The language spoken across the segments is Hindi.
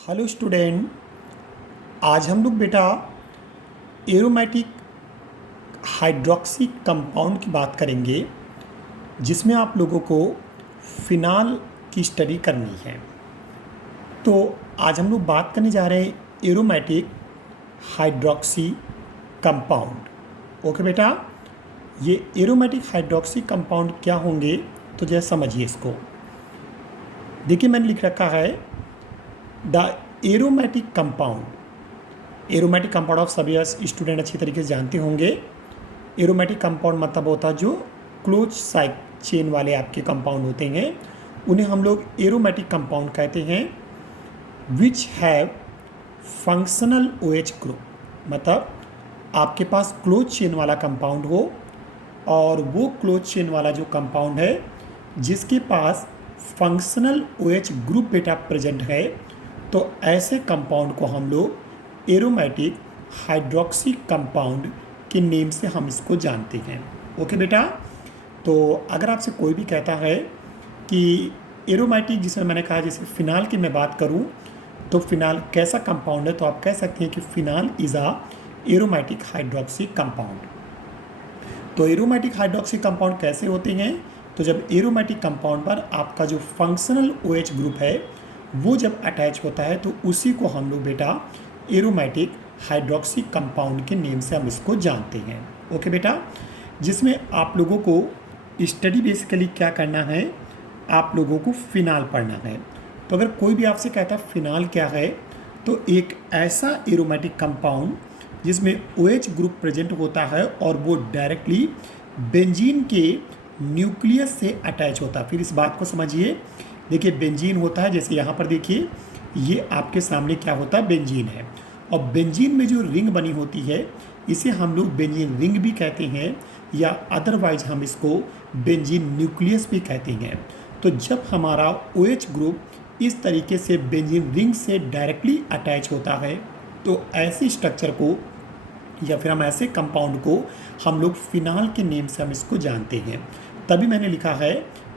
Hello student. आज हम लोग बेटा एरोमेटिक हाइड्रोक्सी कंपाउंड की बात करेंगे, जिसमें आप लोगों को फिनाल की स्टडी करनी है। तो आज हम लोग बात करने जा रहे हैं एरोमेटिक हाइड्रोक्सी कंपाउंड। ओके बेटा, ये एरोमेटिक हाइड्रोक्सी कंपाउंड क्या होंगे तो जरा समझिए इसको। देखिए मैंने लिख रखा है द एरोमेटिक कंपाउंड ऑफ सभी स्टूडेंट अच्छी तरीके से जानते होंगे। एरोमेटिक कंपाउंड मतलब होता है जो क्लोज साइड चेन वाले आपके कंपाउंड होते हैं, उन्हें हम लोग एरोमेटिक कंपाउंड कहते हैं। Which have functional OH group, मतलब आपके पास क्लोज चेन वाला कंपाउंड हो, और वो क्लोज चेन वाला जो कंपाउंड है जिसके पास फंक्शनल OH ग्रुप बेटा प्रेजेंट है, तो ऐसे कंपाउंड को हम लोग एरोमेटिक हाइड्रोक्सी कंपाउंड के नेम से हम इसको जानते हैं। ओके बेटा, तो अगर आपसे कोई भी कहता है कि एरोमेटिक, जिसमें मैंने कहा जैसे फिनाल की मैं बात करूं तो फिनाल कैसा कंपाउंड है, तो आप कह सकते हैं कि phenol is a aromatic hydroxy compound. तो एरोमेटिक हाइड्रोक्सी कंपाउंड कैसे होते हैं, तो जब एरोमेटिक कंपाउंड पर आपका जो फंक्शनल OH ग्रुप है वो जब अटैच होता है तो उसी को हम लोग बेटा एरोमेटिक हाइड्रोक्सी कंपाउंड के नेम से हम इसको जानते हैं। ओके बेटा, जिसमें आप लोगों को स्टडी बेसिकली क्या करना है, आप लोगों को फिनाल पढ़ना है। तो अगर कोई भी आपसे कहता है फिनाल क्या है, तो एक ऐसा एरोमेटिक कंपाउंड जिसमें OH ग्रुप प्रेजेंट होता है और वो डायरेक्टली बेंजीन के न्यूक्लियस से अटैच होता है। फिर इस बात को समझिए। देखिए बेंजीन होता है, जैसे यहाँ पर देखिए ये आपके सामने क्या होता है, बेंजीन है, और बेंजीन में जो रिंग बनी होती है इसे हम लोग बेंजीन रिंग भी कहते हैं, या अदरवाइज हम इसको बेंजीन न्यूक्लियस भी कहते हैं। तो जब हमारा OH ग्रुप इस तरीके से बेंजीन रिंग से डायरेक्टली अटैच होता है तो ऐसे स्ट्रक्चर को या फिर हम ऐसे कंपाउंड को हम लोग फिनाल के नेम से हम इसको जानते हैं। तभी मैंने लिखा है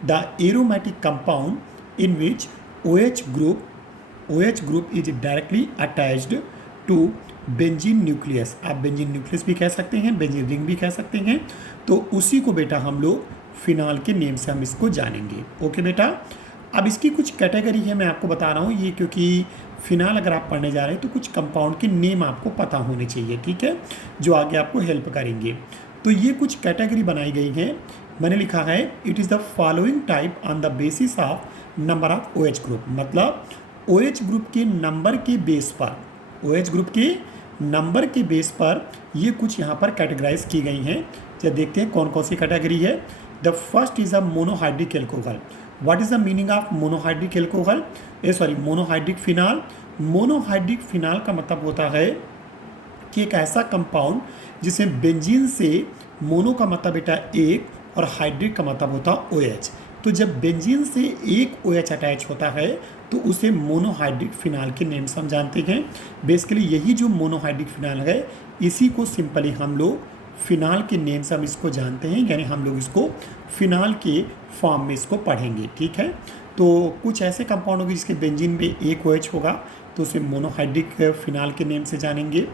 the aromatic compound in which OH group is directly attached to benzene nucleus. आप बेंजीन न्यूक्लियस भी कह सकते हैं, बेंजीन रिंग भी कह सकते हैं। तो उसी को बेटा हम लोग फिनाल के नेम से हम इसको जानेंगे। ओके बेटा, अब इसकी कुछ कैटेगरी है, मैं आपको बता रहा हूँ ये, क्योंकि फिनाल अगर आप पढ़ने जा रहे हैं तो कुछ कंपाउंड के नेम आपको पता होने चाहिए, ठीक है, जो आगे आपको हेल्प करेंगे। तो ये कुछ कैटेगरी बनाई गई हैं। मैंने लिखा है it is the following type on the basis of number of OH group, मतलब OH ग्रुप के नंबर के बेस पर, OH ग्रुप के नंबर के बेस पर ये कुछ यहाँ पर कैटेगराइज की गई हैं। जब देखते हैं कौन कौन सी कैटेगरी है। The first is a monohydric alcohol. What is the meaning of monohydric alcohol, monohydric phenol. Monohydric phenol का मतलब होता है कि एक ऐसा कंपाउंड जिसमें बेंजीन से, मोनो का मतलब बेटा एक और हाइड्रिक का मतलब होता है OH, तो जब बेंजीन से एक OH अटैच होता है तो उसे मोनोहाइड्रिक फिनाल के नेम से हम जानते हैं। बेसिकली यही जो मोनोहाइड्रिक फिनाल है इसी को सिंपली हम लोग फिनाल के नेम से हम इसको जानते हैं, यानी हम लोग इसको फिनाल के फॉर्म में इसको पढ़ेंगे, ठीक है। तो कुछ ऐसे कंपाउंड होंगे जिसके बेंजीन में एक OH होगा तो उसे मोनोहाइड्रिक फिनाल के नेम से जानेंगे।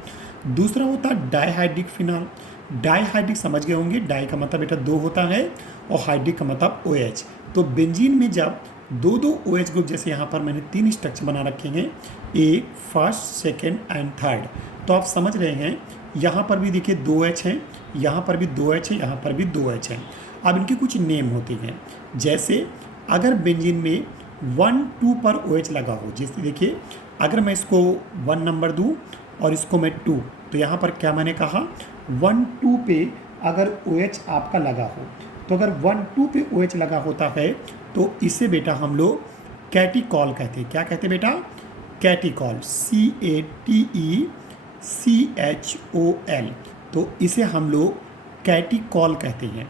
दूसरा होता है डाईहाइड्रिक फिनाल। डाईहाइड्रिक समझ गए होंगे, डाई का मतलब बेटा दो होता है और हाइड्रिक का मतलब OH। तो बेंजीन में जब दो OH ग्रुप, जैसे यहाँ पर मैंने 3 स्ट्रक्चर बना रखे हैं, एक, फर्स्ट, सेकेंड एंड थर्ड, तो आप समझ रहे हैं यहाँ पर भी देखिए 2 OH हैं, यहाँ पर भी 2 OH है, यहाँ पर भी 2 OH हैं। अब इनके कुछ नेम होते हैं, जैसे अगर बेंजीन में 1, 2 पर OH लगा हो, जैसे देखिए अगर मैं इसको 1 नंबर दूँ और इसको मैं 2, तो यहाँ पर क्या मैंने कहा 1, 2 पे अगर OH आपका लगा हो, तो अगर 1, 2 पे OH लगा होता है तो इसे बेटा हम लोग कैटिकॉल कहते हैं। क्या कहते हैं बेटा, कैटिकॉल, CATECHOL, तो इसे हम लोग कैटिकॉल कहते हैं।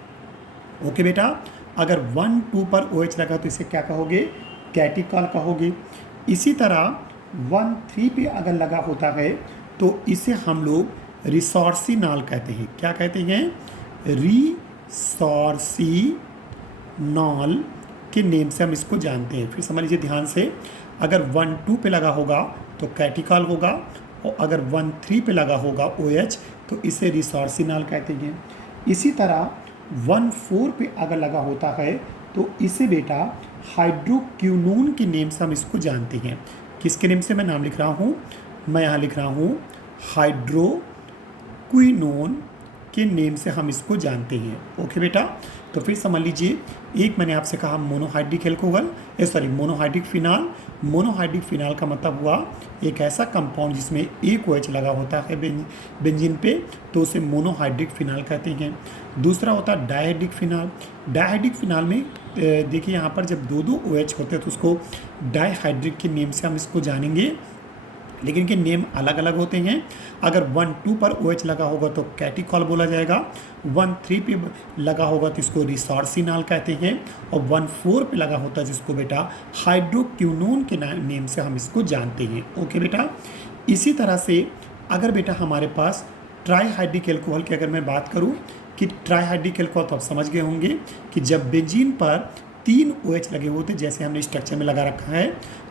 ओके बेटा, अगर 1, 2 पर OH लगा तो इसे क्या कहोगे, कैटिकॉल कहोगे। इसी तरह 1, 3 पे अगर लगा होता है तो इसे हम लोग रिसोर्सिनॉल कहते हैं। क्या कहते हैं, रिसोर्सिनॉल के नेम से हम इसको जानते हैं। फिर समझ लीजिए ध्यान से, अगर 1, 2 पे लगा होगा तो कैटिकॉल होगा, और अगर 1,3 पे लगा होगा OH तो इसे रिसोर्सिनॉल कहते हैं। इसी तरह 1,4 पे अगर लगा होता है तो इसे बेटा हाइड्रोक्विनोन के नेम से हम इसको जानते हैं। किसके नेम से मैं नाम लिख रहा हूँ? मैं यहाँ लिख रहा हूँ हाइड्रोक्विनोन के नेम से हम इसको जानते हैं। ओके बेटा, तो फिर समझ लीजिए, एक मैंने आपसे कहा monohydric alcohol, monohydric phenol. Monohydric phenol का मतलब हुआ एक ऐसा कंपाउंड जिसमें एक OH लगा होता है बेंजीन पे, तो उसे मोनोहाइड्रिक फिनाल कहते हैं। दूसरा होता है डायहाइड्रिक फिनाल। डायहाइड्रिक फिनाल में देखिए यहाँ पर जब दो OH होते हैं तो उसको डायहाइड्रिक के नेम से हम इसको जानेंगे, लेकिन इनके नेम अलग अलग होते हैं। अगर 1,2 पर OH लगा होगा तो कैटिकॉल बोला जाएगा, 1,3 पे लगा होगा तो इसको रिसोर्सिनॉल कहते हैं, और 1,4 पे लगा होता है जिसको बेटा हाइड्रोक्विनोन के नेम से हम इसको जानते हैं। ओके बेटा, इसी तरह से अगर बेटा हमारे पास ट्राईहाइड्रिक एल्कोहल की अगर मैं बात करूं कि ट्राईहाइड्रिक एल्कोहल तो आप समझ गए होंगे कि जब बेंजीन पर 3 OH लगे होते, जैसे हमने स्ट्रक्चर में लगा रखा है,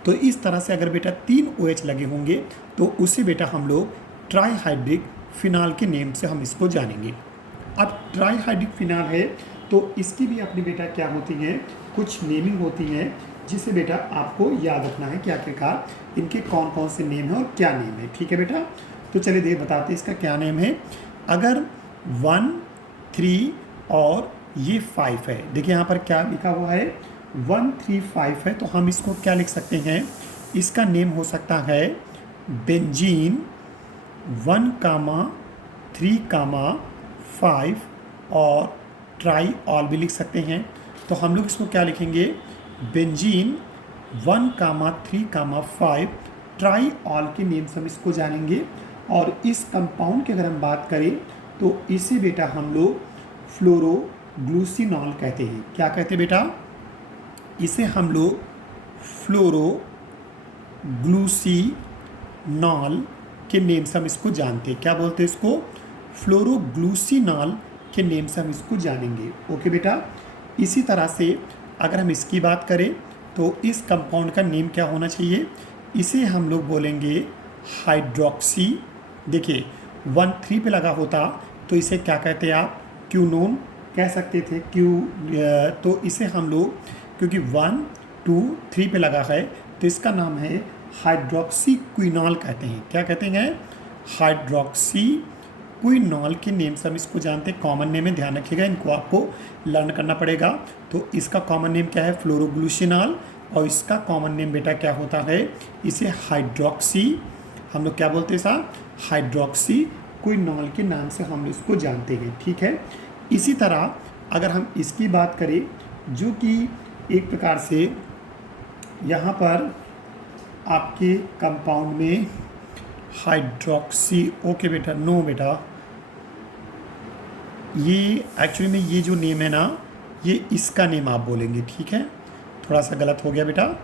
तो इस तरह से अगर बेटा 3 OH लगे होंगे तो उसे बेटा हम लोग ट्राईहाइड्रिक फिनाल के नेम से हम इसको जानेंगे। अब ट्राईहाइड्रिक फिनाल है तो इसकी भी अपनी बेटा क्या होती है, कुछ नेमिंग होती है, जिसे बेटा आपको याद रखना है कि आखिरकार इनके कौन कौन से नेम हैं और क्या नेम है। ठीक है बेटा, तो चलिए बताते हैं इसका क्या नेम है। अगर 1, 3 और ये 5 है, देखिए यहाँ पर क्या लिखा हुआ है 1, 3, 5 है, तो हम इसको क्या लिख सकते हैं, इसका नेम हो सकता है बेंजीन 1, 3, 5 और ट्राईऑल भी लिख सकते हैं। तो हम लोग इसको क्या लिखेंगे, बेंजीन 1, 3, 5 ट्राईऑल के नेम से हम इसको जानेंगे। और इस कंपाउंड की अगर हम बात करें तो इसे बेटा हम लोग फ्लोरोग्लूसिनॉल कहते हैं। क्या कहते हैं बेटा, इसे हम लोग फ्लोरोग्लूसिनॉल के नेम से हम इसको जानते हैं। क्या बोलते हैं इसको, फ्लोरोग्लूसिनॉल के नेम से हम इसको जानेंगे। ओके बेटा, इसी तरह से अगर हम इसकी बात करें तो इस कंपाउंड का नेम क्या होना चाहिए, इसे हम लोग बोलेंगे हाइड्रोक्सी। देखिए 1, 3 पे लगा होता तो इसे क्या कहते हैं आप, क्यूनोन कह सकते थे, तो इसे हम लोग क्योंकि 1, 2, 3 पे लगा है तो इसका नाम है हाइड्रोक्सीक्विनॉल कहते हैं। क्या कहते हैं, हाइड्रोक्सीक्विनॉल के नेम से हम इसको जानते हैं। कॉमन नेम है, ध्यान रखिएगा, इनको आपको लर्न करना पड़ेगा। तो इसका कॉमन नेम क्या है, फ्लोरोग्लूसिनॉल, और इसका कॉमन नेम बेटा क्या होता है, इसे हाइड्रोक्सी, हम लोग क्या बोलते हैं साहब, हाइड्रोक्सीक्विनॉल के नाम से हम इसको जानते हैं। ठीक है, इसी तरह अगर हम इसकी बात करें जो कि एक प्रकार से यहाँ पर आपके कंपाउंड में हाइड्रोक्सी, ओके बेटा, नो बेटा, ये एक्चुअली में ये जो नेम है ना, ये इसका नेम आप बोलेंगे। ठीक है, थोड़ा सा गलत हो गया बेटा,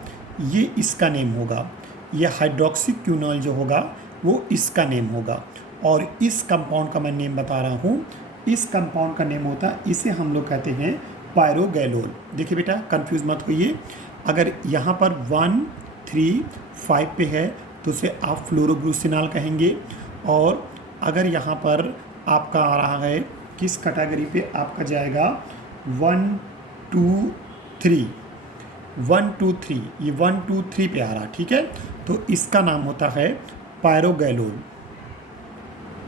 ये इसका नेम होगा, ये हाइड्रोक्सीक्विनॉल जो होगा वो इसका नेम होगा। और इस कंपाउंड का मैं नेम बता रहा हूँ, इस कंपाउंड का नेम होता है, इसे हम लोग कहते हैं पायरोगैलोल। देखिए बेटा, कंफ्यूज मत होइए, अगर यहाँ पर 1, 3, 5 पे है तो उसे आप फ्लोरोग्लूसिनॉल कहेंगे, और अगर यहाँ पर आपका आ रहा है किस कैटेगरी पे आपका जाएगा, 1, 2, 3, 1, 2, 3, ये 1, 2, 3 पे आ रहा। ठीक है, तो इसका नाम होता है पायरोगैलोल।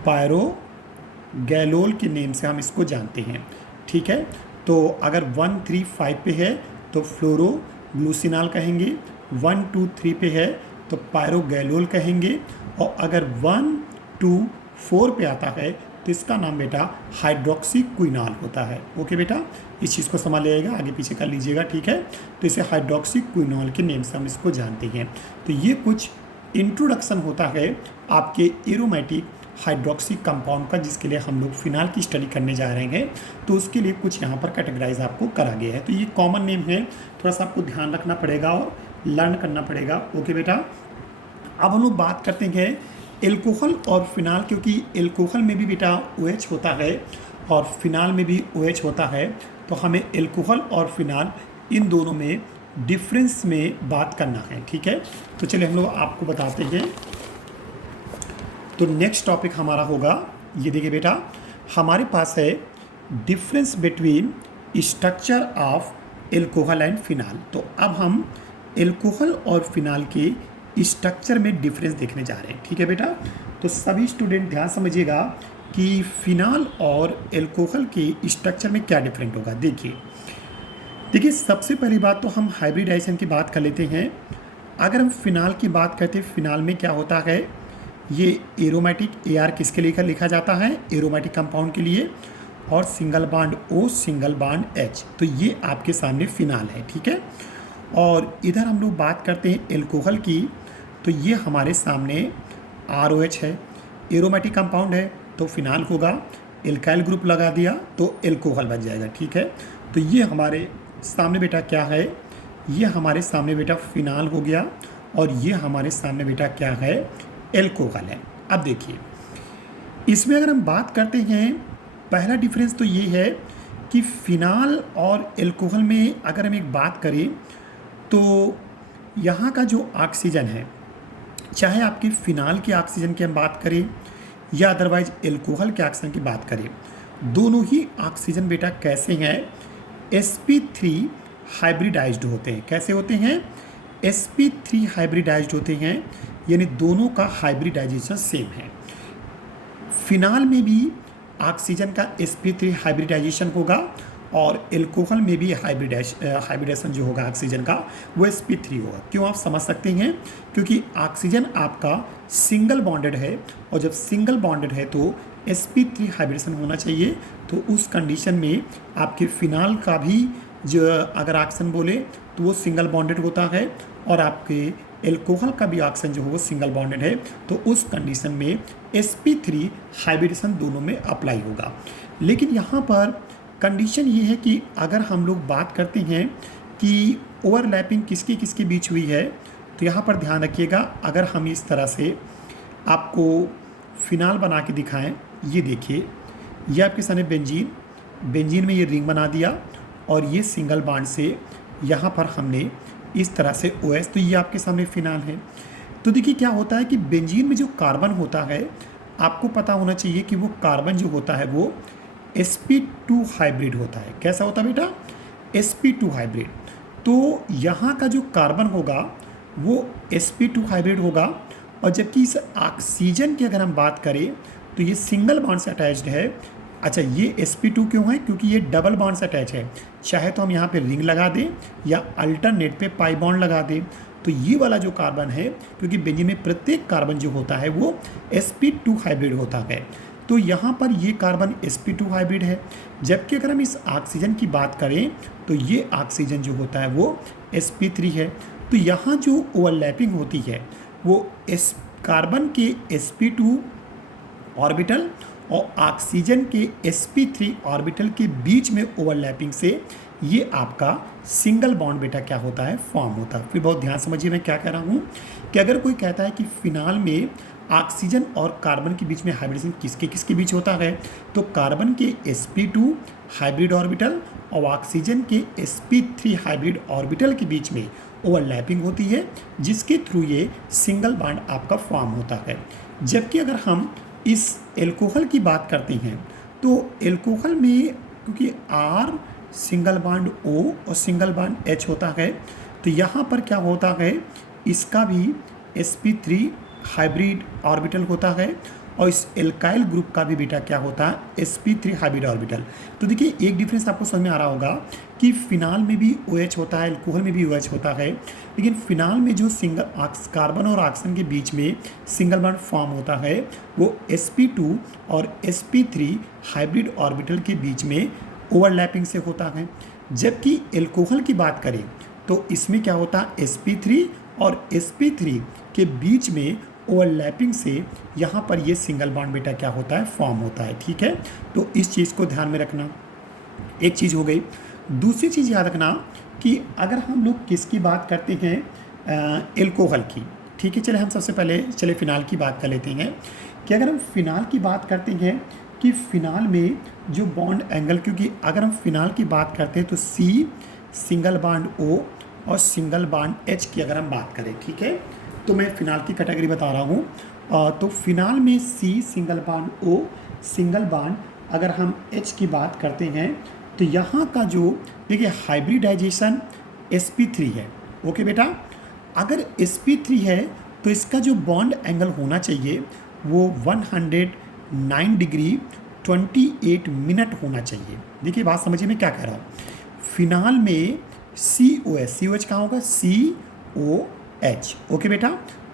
पायरोगैलोल के नेम से हम इसको जानते हैं। ठीक है, तो अगर 1, 3, 5 पे है तो फ्लोरोग्लूसिनॉल कहेंगे, 1, 2, 3 पे है तो पायरोगैलोल कहेंगे, और अगर 1, 2, 4 पे आता है तो इसका नाम बेटा हाइड्रोक्सीक्विनॉल होता है। ओके बेटा, इस चीज़ को समझ लीजिएगा, आगे पीछे कर लीजिएगा। ठीक है, तो इसे हाइड्रोक्सीक्विनॉल के नेम से हम इसको जानते हैं। तो ये कुछ इंट्रोडक्शन होता है आपके एरोमेटिक हाइड्रोक्सी कंपाउंड का, जिसके लिए हम लोग फिनाल की स्टडी करने जा रहे हैं, तो उसके लिए कुछ यहाँ पर कैटेगराइज आपको करा गया है। तो ये कॉमन नेम है, थोड़ा सा आपको ध्यान रखना पड़ेगा और लर्न करना पड़ेगा। ओके बेटा, अब हम लोग बात करते हैं एल्कोहल और फिनाल, क्योंकि एल्कोहल में भी बेटा OH होता है और फिनाल में भी OH होता है, तो हमें एल्कोहल और फिनाल इन दोनों में डिफरेंस में बात करना है, ठीक है। तो चलिए हम लोग आपको बताते हैं। तो नेक्स्ट टॉपिक हमारा होगा, ये देखिए बेटा, हमारे पास है difference between structure of alcohol and phenol. तो अब हम एल्कोहल और फिनाल के स्ट्रक्चर में डिफरेंस देखने जा रहे हैं, ठीक है बेटा। तो सभी स्टूडेंट ध्यान समझिएगा कि फिनाल और एल्कोहल के स्ट्रक्चर में क्या डिफरेंट होगा। देखिए सबसे पहली बात तो हम हाइब्रिडाइजेशन की बात कर लेते हैं। अगर हम फिनाल की बात करते हैं, फिनाल में क्या होता है, ये एरोमेटिक AR किसके लिए लिखा जाता है, एरोमेटिक कंपाउंड के लिए, और single bond O single bond H। तो ये आपके सामने फिनाल है, ठीक है। और इधर हम लोग बात करते हैं एल्कोहल की, तो ये हमारे सामने ROH है, एरोमेटिक कंपाउंड है, तो फिनाल होगा। एल्काइल ग्रुप लगा दिया तो एल्कोहल बन जाएगा, ठीक है। तो ये हमारे सामने बेटा क्या है, ये हमारे सामने बेटा फिनाल हो गया, और ये हमारे सामने बेटा क्या है, एल्कोहल है। अब देखिए इसमें अगर हम बात करते हैं, पहला डिफरेंस तो ये है कि फिनाल और एल्कोहल में अगर हम एक बात करें तो यहाँ का जो ऑक्सीजन है, चाहे आपके फिनाल के ऑक्सीजन की हम बात करें या अदरवाइज एल्कोहल के ऑक्सीजन की बात करें, दोनों ही ऑक्सीजन बेटा कैसे हैं, sp3 हाइब्रिडाइज्ड होते हैं। कैसे होते हैं, sp3 हाइब्रिडाइज्ड होते हैं, यानी दोनों का हाइब्रिडाइजेशन सेम है। फिनाल में भी ऑक्सीजन का sp3 हाइब्रिडाइजेशन होगा, और एल्कोहल में भी हाइब्रिडेशन जो होगा ऑक्सीजन का वो sp3 होगा। क्यों, आप समझ सकते हैं, क्योंकि ऑक्सीजन आपका सिंगल बॉन्डेड है, और जब सिंगल बॉन्डेड है तो sp3 हाइब्रिडेशन होना चाहिए। तो उस कंडीशन में आपके फिनाल का भी जो अगर ऑक्सीजन बोले तो वो सिंगल बॉन्डेड होता है, और आपके एल्कोहल का भी ऑक्सीजन जो है वो सिंगल बॉन्डेड है। तो उस कंडीशन में sp3 हाइब्रिडेशन दोनों में अप्लाई होगा। लेकिन यहाँ पर कंडीशन ये है कि अगर हम लोग बात करते हैं कि ओवरलैपिंग किसके किसके बीच हुई है, तो यहाँ पर ध्यान रखिएगा। अगर हम इस तरह से आपको फिनाल बना के दिखाएं, ये देखिए, ये आपके सामने बेंजीन में ये रिंग बना दिया, और ये सिंगल बॉन्ड से यहाँ पर हमने इस तरह से OH, तो ये आपके सामने फिनाल है। तो देखिए क्या होता है कि बेंजीन में जो कार्बन होता है, आपको पता होना चाहिए कि वो कार्बन जो होता है वो sp2 हाइब्रिड होता है। कैसा होता है बेटा, sp2 हाइब्रिड। तो यहाँ का जो कार्बन होगा वो sp2 हाइब्रिड होगा, और जबकि इस ऑक्सीजन की अगर हम बात करें तो ये सिंगल बॉन्ड से अटैच्ड है। अच्छा, ये sp2 क्यों है, क्योंकि ये डबल बॉन्ड से अटैच है। चाहे तो हम यहाँ पे रिंग लगा दें या अल्टरनेट पे पाई बॉन्ड लगा दें। तो ये वाला जो कार्बन है, क्योंकि बेंजीन में प्रत्येक कार्बन जो होता है वो sp2 हाइब्रिड होता है, तो यहाँ पर ये कार्बन sp2 हाइब्रिड है। जबकि अगर हम इस ऑक्सीजन की बात करें तो ये ऑक्सीजन जो होता है वो sp3 है। तो यहाँ जो ओवरलैपिंग होती है वो कार्बन के sp2 ऑर्बिटल और ऑक्सीजन के sp3 ऑर्बिटल के बीच में ओवरलैपिंग से ये आपका सिंगल बॉन्ड बेटा क्या होता है, फॉर्म होता है। फिर बहुत ध्यान समझिए मैं क्या कह रहा हूँ कि अगर कोई कहता है कि फिनाल में ऑक्सीजन और कार्बन के बीच में हाइब्रिडेशन किसके किसके बीच होता है, तो कार्बन के sp2 हाइब्रिड ऑर्बिटल और ऑक्सीजन के sp3 हाइब्रिड ऑर्बिटल के बीच में ओवरलैपिंग होती है, जिसके थ्रू ये सिंगल बॉन्ड आपका फॉर्म होता है। जबकि अगर हम इस एल्कोहल की बात करते हैं तो एल्कोहल में क्योंकि R सिंगल बॉन्ड O और सिंगल बॉन्ड H होता है, तो यहाँ पर क्या होता है, इसका भी sp3 हाइब्रिड ऑर्बिटल होता है, और इस एल्काइल ग्रुप का भी बेटा क्या होता है, sp3 हाइब्रिड ऑर्बिटल। तो देखिए एक डिफरेंस आपको समझ में आ रहा होगा कि फिनाल में भी OH होता है, एल्कोहल में भी OH होता है, लेकिन फिनाल में जो सिंगल कार्बन और ऑक्सीजन के बीच में सिंगल बॉन्ड फॉर्म होता है वो sp2 और sp3 हाइब्रिड ऑर्बिटल के बीच में ओवरलैपिंग से होता है। जबकि एल्कोहल की बात करें तो इसमें क्या होता है, sp3 और sp3 के बीच में ओवरलैपिंग से यहाँ पर ये सिंगल बॉन्ड बेटा क्या होता है, फॉर्म होता है। ठीक है, तो इस चीज़ को ध्यान में रखना, एक चीज़ हो गई। दूसरी चीज़ याद रखना कि अगर हम लोग किसकी बात करते हैं, एल्कोहल की, ठीक है। चले हम सबसे पहले फिनाल की बात कर लेते हैं कि अगर हम फिनाल की बात करते हैं कि फिनाल में जो बॉन्ड एंगल, क्योंकि अगर हम फिनाल की बात करते हैं तो C सिंगल बॉन्ड O और सिंगल बॉन्ड H की अगर हम बात करें, ठीक है, तो मैं फिनाल की कैटेगरी बता रहा हूँ। तो फिनाल में C single bond O single bond, अगर हम H की बात करते हैं तो यहाँ का जो देखिए हाइब्रिडाइजेशन sp3 है। ओके बेटा, अगर sp3 है तो इसका जो बॉन्ड एंगल होना चाहिए वो 109 डिग्री 28 मिनट होना चाहिए। देखिए बात समझिए मैं क्या कह रहा हूँ। फिनाल में COH कहाँ होगा, COH। ओके बेटा,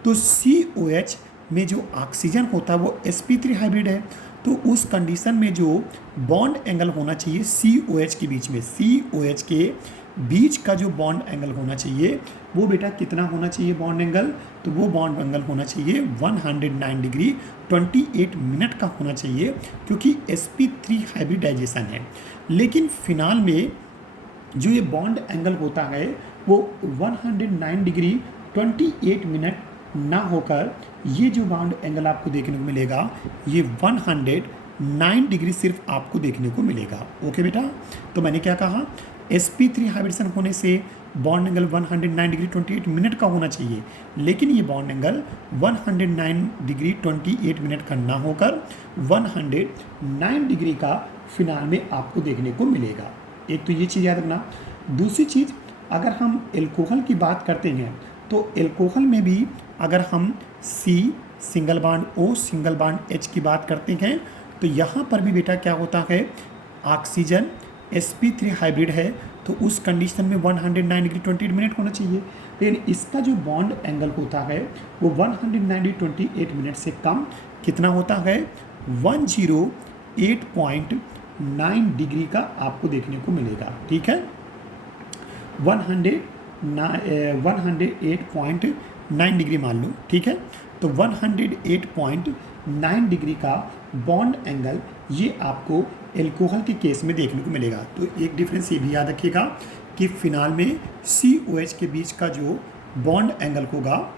तो COH में जो ऑक्सीजन होता है वो sp3 हाइब्रिड है, तो उस कंडीशन में जो बॉन्ड एंगल होना चाहिए COH के बीच में, COH के बीच का जो बॉन्ड एंगल होना चाहिए वो बेटा कितना होना चाहिए बॉन्ड एंगल, तो वो बॉन्ड एंगल होना चाहिए 109 डिग्री 28 मिनट का होना चाहिए, क्योंकि sp3 हाइब्रिडाइजेशन है। लेकिन फिनाल में जो ये बॉन्ड एंगल होता है वो 109 डिग्री 28 मिनट ना होकर ये जो बॉन्ड एंगल आपको देखने को मिलेगा ये 109 डिग्री सिर्फ आपको देखने को मिलेगा। ओके बेटा, तो मैंने क्या कहा, sp3 हाइब्रिडेशन होने से बॉन्ड एंगल 109 डिग्री 28 मिनट का होना चाहिए, लेकिन ये बॉन्ड एंगल 109 डिग्री 28 मिनट का ना होकर 109 डिग्री का फिनाल में आपको देखने को मिलेगा। एक तो ये चीज़ याद रखना। दूसरी चीज़, अगर हम एल्कोहल की बात करते हैं तो एल्कोहल में भी अगर हम C single bond O single bond H की बात करते हैं तो यहाँ पर भी बेटा क्या होता है, ऑक्सीजन sp3 हाइब्रिड है, तो उस कंडीशन में 109 डिग्री 28 मिनट होना चाहिए। लेकिन इसका जो बॉन्ड एंगल होता है वो 109 डिग्री 28 मिनट से कम कितना होता है, 108.9 डिग्री का आपको देखने को मिलेगा। ठीक है, 108.9 डिग्री मान लो। ठीक है, तो 108.9 डिग्री का बॉन्ड एंगल ये आपको एल्कोहल के केस में देखने को मिलेगा। तो एक डिफरेंस ये भी याद रखिएगा कि फिनाल में COH के बीच का जो बॉन्ड एंगल होगा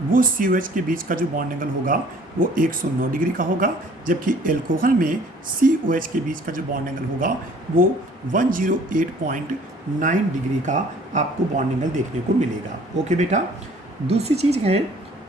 वो COH के बीच का जो बॉन्ड एंगल होगा वो 109 डिग्री का होगा, जबकि एल्कोहल में COH के बीच का जो बॉन्ड एंगल होगा वो 108.9 डिग्री का आपको बॉन्ड एंगल देखने को मिलेगा। ओके बेटा, दूसरी चीज़ है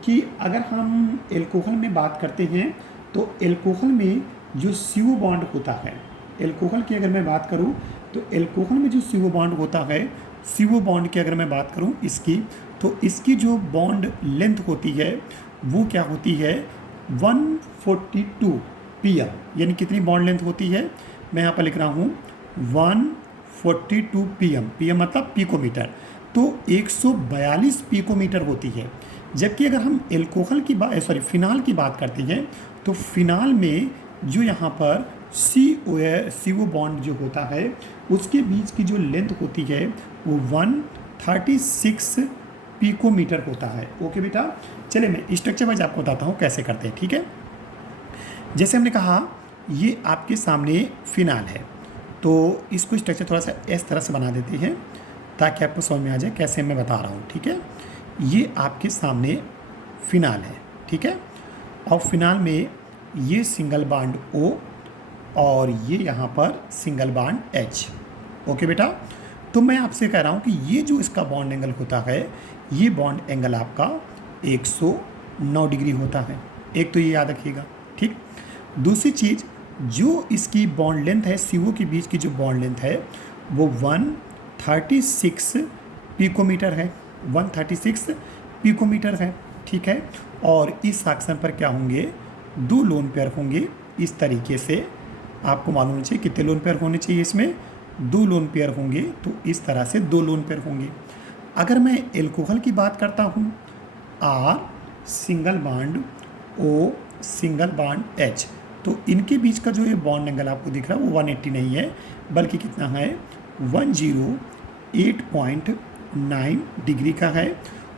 कि अगर हम एल्कोहल में बात करते हैं तो एल्कोहल में जो CO बॉन्ड होता है, एल्कोहल की अगर मैं बात करूं तो एल्कोहल में जो CO बॉन्ड होता है, CO बॉन्ड की अगर मैं बात करूं इसकी, तो इसकी जो बॉन्ड लेंथ होती है वो क्या होती है 142 pm, यानी कितनी बॉन्ड लेंथ होती है, मैं यहाँ पर लिख रहा हूँ 142 pm, pm मतलब पिकोमीटर, तो 142 पिकोमीटर होती है। जबकि अगर हम एल्कोहल की फिनाल की बात करते हैं तो फिनाल में जो यहाँ पर CO बॉन्ड जो होता है उसके बीच की जो लेंथ होती है वो 136 पिकोमीटर होता है। ओके बेटा, चलिए मैं स्ट्रक्चर वाइज आपको बताता हूँ कैसे करते हैं। ठीक है, जैसे हमने कहा ये आपके सामने फिनाल है, तो इसको स्ट्रक्चर थोड़ा सा इस तरह से बना देते हैं ताकि आपको समझ में आ जाए कैसे मैं बता रहा हूँ। ठीक है, ये आपके सामने फिनाल है। ठीक है, और फिनाल में ये सिंगल बॉन्ड O और ये यहाँ पर सिंगल बॉन्ड H। ओके बेटा, तो मैं आपसे कह रहा हूँ कि ये जो इसका बॉन्ड एंगल होता है ये बॉन्ड एंगल आपका 109 डिग्री होता है। एक तो ये याद रखिएगा। ठीक, दूसरी चीज़ जो इसकी बॉन्ड लेंथ है CO के बीच की जो बॉन्ड लेंथ है वो 136 पिकोमीटर है, 136 पिकोमीटर है। ठीक है, और इस सेक्शन पर क्या होंगे, 2 लोन पेयर होंगे। इस तरीके से आपको मालूम होना चाहिए कितने लोन पेयर होने चाहिए, इसमें 2 लोन पेयर होंगे, तो इस तरह से 2 लोन पेयर होंगे। अगर मैं एल्कोहल की बात करता हूँ R single bond O single bond H, तो इनके बीच का जो ये बॉन्ड एंगल आपको दिख रहा है वो 180 नहीं है बल्कि कितना है 108.9 डिग्री का है,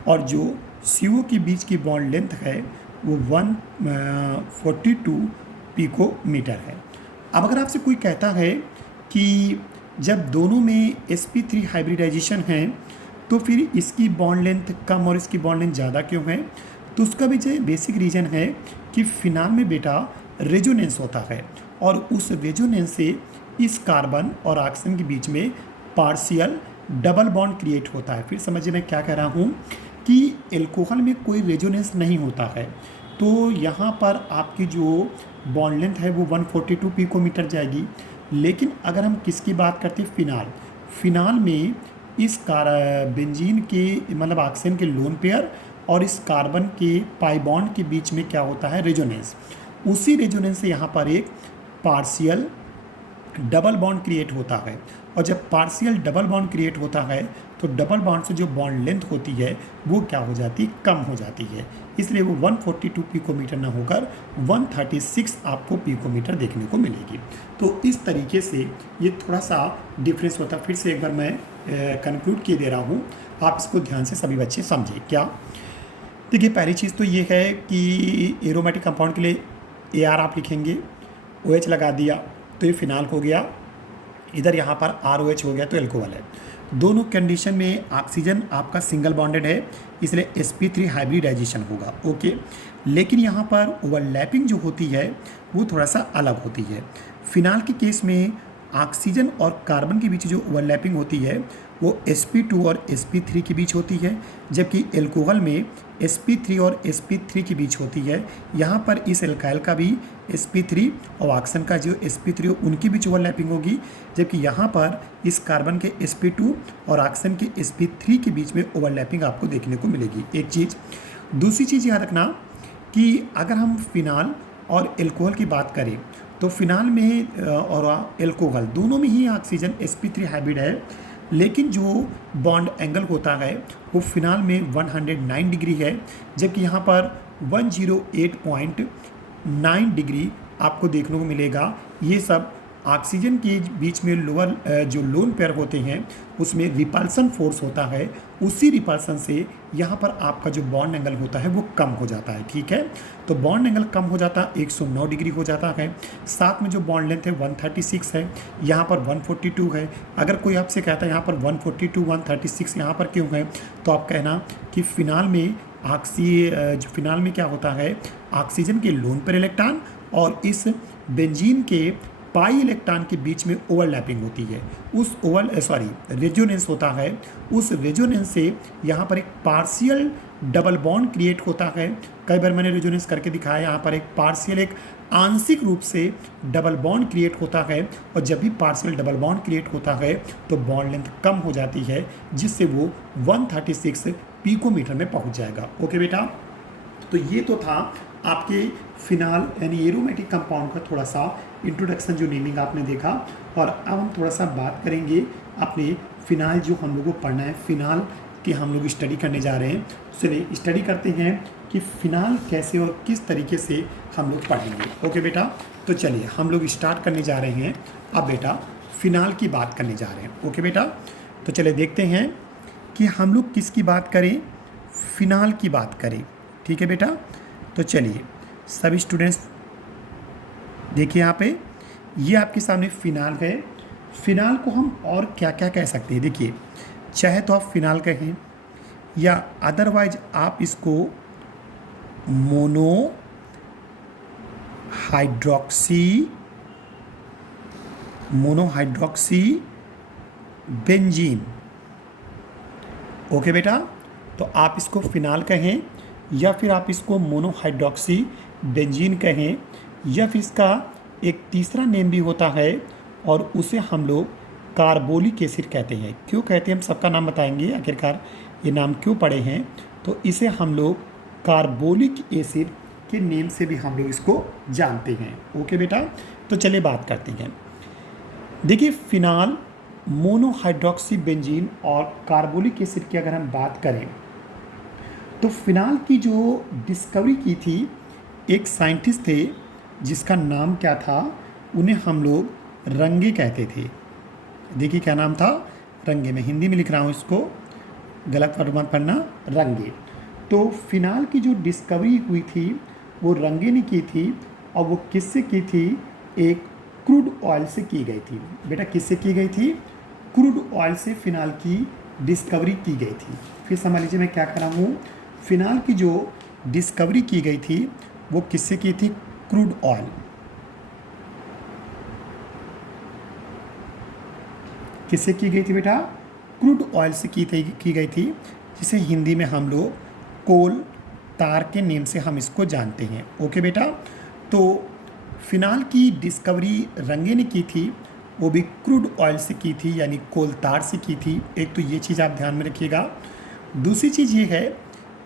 और जो CO के बीच की बॉन्ड लेंथ है वो 142 पिकोमीटर है। अब अगर आपसे कोई कहता है कि जब दोनों में sp3 हाइब्रिडाइजेशन है तो फिर इसकी बॉन्ड लेंथ कम और इसकी बॉन्ड लेंथ ज़्यादा क्यों है, तो उसका भी जो बेसिक रीज़न है कि फिनाल में बेटा रेजोनेंस होता है, और उस रेजोनेंस से इस कार्बन और ऑक्सीजन के बीच में पार्शियल डबल बॉन्ड क्रिएट होता है। फिर समझिए मैं क्या कह रहा हूँ कि एल्कोहल में कोई रेजोनेंस नहीं होता है, तो यहाँ पर आपकी जो बॉन्ड लेंथ है वो 142 पिकोमीटर जाएगी। लेकिन अगर हम किसकी बात करते हैं, फिनाल, फिनाल में इस बेंजीन के मतलब ऑक्सीजन के लोन पेयर और इस कार्बन के पाई बॉन्ड के बीच में क्या होता है, रेजोनेंस। उसी रेजोनेंस से यहाँ पर एक पार्शियल डबल बॉन्ड क्रिएट होता है, और जब पार्शियल डबल बॉन्ड क्रिएट होता है तो डबल बॉन्ड से जो बॉन्ड लेंथ होती है वो क्या हो जाती है, कम हो जाती है। इसलिए वो 142 पिकोमीटर ना होकर 136 आपको पिकोमीटर देखने को मिलेगी। तो इस तरीके से ये थोड़ा सा डिफरेंस होता है। फिर से एक बार मैं कंक्लूड किए दे रहा हूँ, आप इसको ध्यान से सभी बच्चे समझिए। क्या, देखिए पहली चीज़ तो ये है कि एरोमेटिक कंपाउंड के लिए AR आप लिखेंगे, OH लगा दिया तो ये फिनाल हो गया, इधर यहाँ पर ROH हो गया तो एल्कोहल है। दोनों कंडीशन में ऑक्सीजन आपका सिंगल बॉन्डेड है, इसलिए sp3 हाइब्रिडाइजेशन होगा, ओके। लेकिन यहाँ पर ओवरलैपिंग जो होती है वो थोड़ा सा अलग होती है। फिनाल के केस में ऑक्सीजन और कार्बन के बीच जो ओवरलैपिंग होती है वो sp2 और sp3 के बीच होती है, जबकि एल्कोहल में sp3 और sp3 के बीच होती है। यहाँ पर इस एल्काइल का भी sp3 और ऑक्सीजन का जो sp3 उनके बीच ओवरलैपिंग होगी, जबकि यहाँ पर इस कार्बन के sp2 और ऑक्सीजन के sp3 के बीच में ओवरलैपिंग आपको देखने को मिलेगी, एक चीज़। दूसरी चीज़ याद रखना कि अगर हम फिनाल और एल्कोहल की बात करें तो फिनाल में और एल्कोहल दोनों में ही ऑक्सीजन sp3 हाइब्रिड है, लेकिन जो बॉन्ड एंगल होता है वो फिनाल में 109 डिग्री है, जबकि यहाँ पर 108.9 डिग्री आपको देखने को मिलेगा। ये सब ऑक्सीजन के बीच में लोअर जो लोन पेयर होते हैं उसमें रिपल्सन फोर्स होता है, उसी रिपल्सन से यहाँ पर आपका जो बॉन्ड एंगल होता है वो कम हो जाता है, ठीक है। तो बॉन्ड एंगल कम हो जाता है, 109 डिग्री हो जाता है। साथ में जो बॉन्ड लेंथ है 136 है, यहाँ पर 142 है। अगर कोई आपसे कहता है यहाँ पर 142 136 यहाँ पर क्यों है, तो आप कहना कि फिनाल में फिनाल में क्या होता है, ऑक्सीजन के लोन पेयर इलेक्ट्रॉन और इस बेंजीन के पाई इलेक्ट्रॉन के बीच में ओवरलैपिंग होती है, उस रेजोनेंस होता है। उस रेजोनेंस से यहाँ पर एक पार्शियल डबल बॉन्ड क्रिएट होता है। कई बार मैंने रेजोनेंस करके दिखाया, यहाँ पर एक पार्शियल, एक आंशिक रूप से डबल बॉन्ड क्रिएट होता है, और जब भी पार्शियल डबल बॉन्ड क्रिएट होता है तो बॉन्ड लेंथ कम हो जाती है, जिससे वो 136 पिकोमीटर में पहुँच जाएगा, ओके बेटा। तो ये तो था आपके फिनाल यानी एरोमेटिक कंपाउंड का थोड़ा सा इंट्रोडक्शन, जो नेमिंग आपने देखा। और अब हम थोड़ा सा बात करेंगे अपने फिनाल, जो हम लोगों को पढ़ना है, फिनाल की हम लोग स्टडी करने जा रहे हैं। चलिए स्टडी करते हैं कि फिनाल कैसे और किस तरीके से हम लोग पढ़ेंगे, ओके बेटा। तो चलिए हम लोग स्टार्ट करने जा रहे हैं अब बेटा, फिनाल की बात करने जा रहे हैं, ओके बेटा। तो चलिए देखते हैं कि हम लोग किसकी बात करें, फिनाल की बात करें, ठीक है बेटा। तो चलिए सभी स्टूडेंट्स देखिए यहाँ पे, ये आपके सामने फिनाल है। फिनाल को हम और क्या क्या कह सकते हैं, देखिए, चाहे तो आप फिनाल कहें या अदरवाइज आप इसको मोनोहाइड्रोक्सी बेंजीन, ओके बेटा। तो आप इसको फिनाल कहें या फिर आप इसको मोनोहाइड्रोक्सी बेंजीन कहें, या फिर इसका एक तीसरा नेम भी होता है और उसे हम लोग कार्बोलिक एसिड कहते हैं। क्यों कहते हैं, हम सबका नाम बताएंगे आखिरकार ये नाम क्यों पड़े हैं। तो इसे हम लोग कार्बोलिक एसिड के नेम से भी हम लोग इसको जानते हैं, ओके बेटा। तो चलिए बात करते हैं। देखिए फिनाल, मोनोहाइड्रोक्सी बेंजीन और कार्बोलिक एसिड की अगर हम बात करें तो फिनाल की जो डिस्कवरी की थी एक साइंटिस्ट थे जिसका नाम क्या था, उन्हें हम लोग रंगे कहते थे। देखिए क्या नाम था, रंगे। मैं हिंदी में लिख रहा हूँ इसको, गलत वर्ड मत पढ़ना, रंगे। तो फिनाल की जो डिस्कवरी हुई थी वो रंगे ने की थी, और वो किससे की थी, एक क्रूड ऑयल से की गई थी। बेटा किससे की गई थी, क्रूड ऑयल से फिनाल की डिस्कवरी की गई थी। फिर समझ लीजिए मैं क्या कर रहा हूँ, फिनाल की जो डिस्कवरी की गई थी वो किससे की थी, क्रूड ऑयल। किससे की गई थी बेटा, क्रूड ऑयल से की गई थी, जिसे हिंदी में हम लोग कोल तार के नेम से हम इसको जानते हैं। ओके बेटा, तो फिनाल की डिस्कवरी रंगे ने की थी, वो भी क्रूड ऑयल से की थी, यानी कोल तार से की थी। एक तो ये चीज़ आप ध्यान में रखिएगा। दूसरी चीज़ ये है,